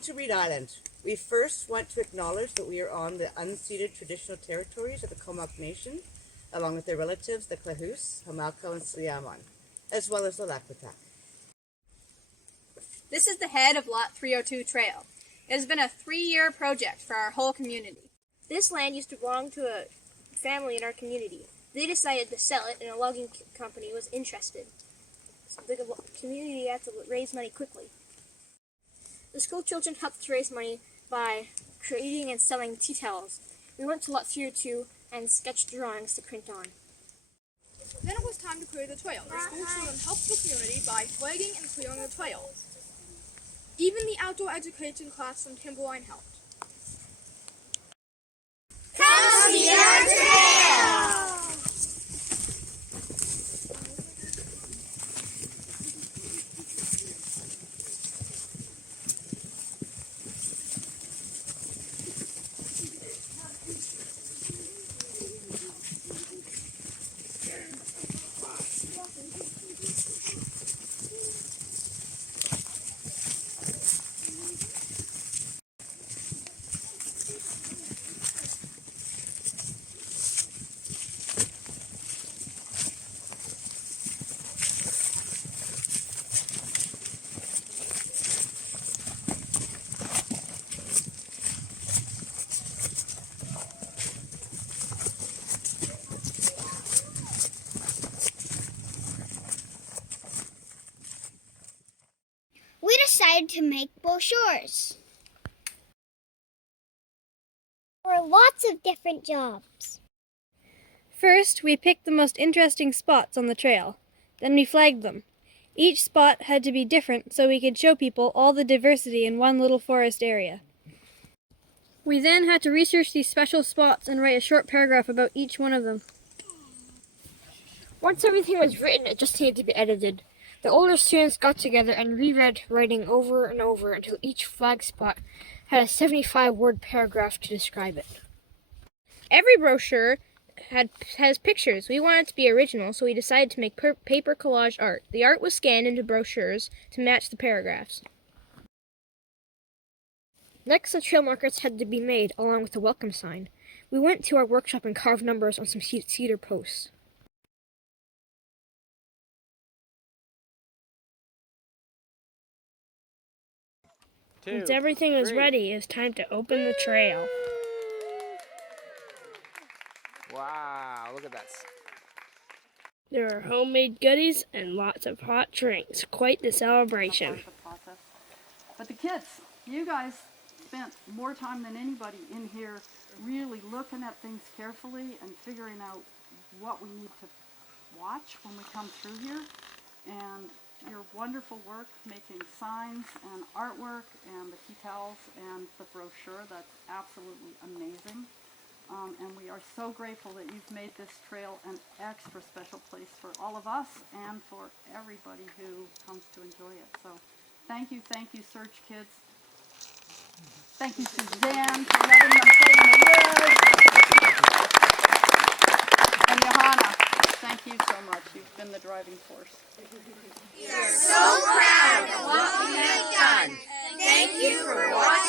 Welcome to Reed Island. We first want to acknowledge that we are on the unceded traditional territories of the Comox Nation, along with their relatives, the Clahoos, Hamalko, and Sliamon, as well as the Lakwatak. This is the head of Lot 302 Trail. It has been a 3-year project for our whole community. This land used to belong to a family in our community. They decided to sell it, and a logging company was interested. So the community had to raise money quickly. The school children helped to raise money by creating and selling tea towels. We went to Lot 302 and sketched drawings to print on. Then it was time to clear the trail. The school children helped the community by flagging and clearing the trail. Even the outdoor education class from Timberline helped. Come see our trail! We decided to make brochures for lots of different jobs. First, we picked the most interesting spots on the trail. Then we flagged them. Each spot had to be different so we could show people all the diversity in one little forest area. We then had to research these special spots and write a short paragraph about each one of them. Once everything was written, it just needed to be edited. The older students got together and reread writing over and over until each flag spot had a 75-word paragraph to describe it. Every brochure has pictures. We wanted to be original, so we decided to make paper collage art. The art was scanned into brochures to match the paragraphs. Next, the trail markers had to be made, along with the welcome sign. We went to our workshop and carved numbers on some cedar posts. Once everything was ready, it was time to open the trail. Wow, look at that. There are homemade goodies and lots of hot drinks. Quite the celebration. But the kids, you guys spent more time than anybody in here really looking at things carefully and figuring out what we need to watch when we come through here. And your wonderful work making signs and artwork and the tea towels and the brochure, that's absolutely amazing. And we are so grateful that you've made this trail an extra special place for all of us and for everybody who comes to enjoy it. So thank you, Search Kids. Thank you, Suzanne, for letting them play in the woods. And Johanna, thank you so much. You've been the driving force. We are so proud of what we have done. Thank you for watching.